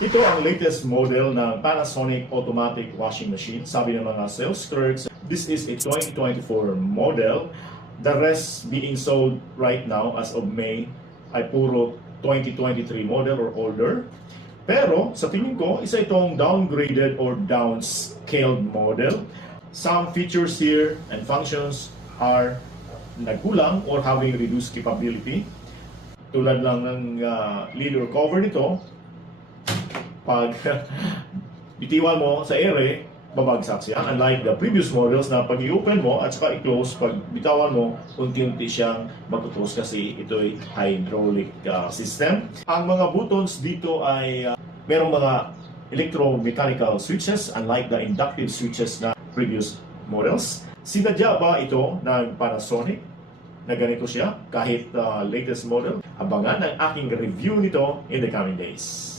Ito ang latest model ng Panasonic automatic washing machine. Sabi ng mga sales clerks, this is a 2024 model. The rest being sold right now as of May ay puro 2023 model or older. Pero sa tingin ko, isa itong downgraded or downscaled model. Some features here and functions are nagkulang or having reduced capability. Tulad lang ng lid or cover nito, pag bitiwan mo sa ere, babagsak siya. Unlike the previous models na pag i-open mo at saka i-close, pag bitawan mo, unti-unti siyang matutos kasi ito'y hydraulic system. Ang mga buttons dito ay merong mga electromechanical switches unlike the inductive switches na previous models. Sinadya ba ito ng Panasonic na ganito siya kahit latest model? Abangan ang aking review nito in the coming days.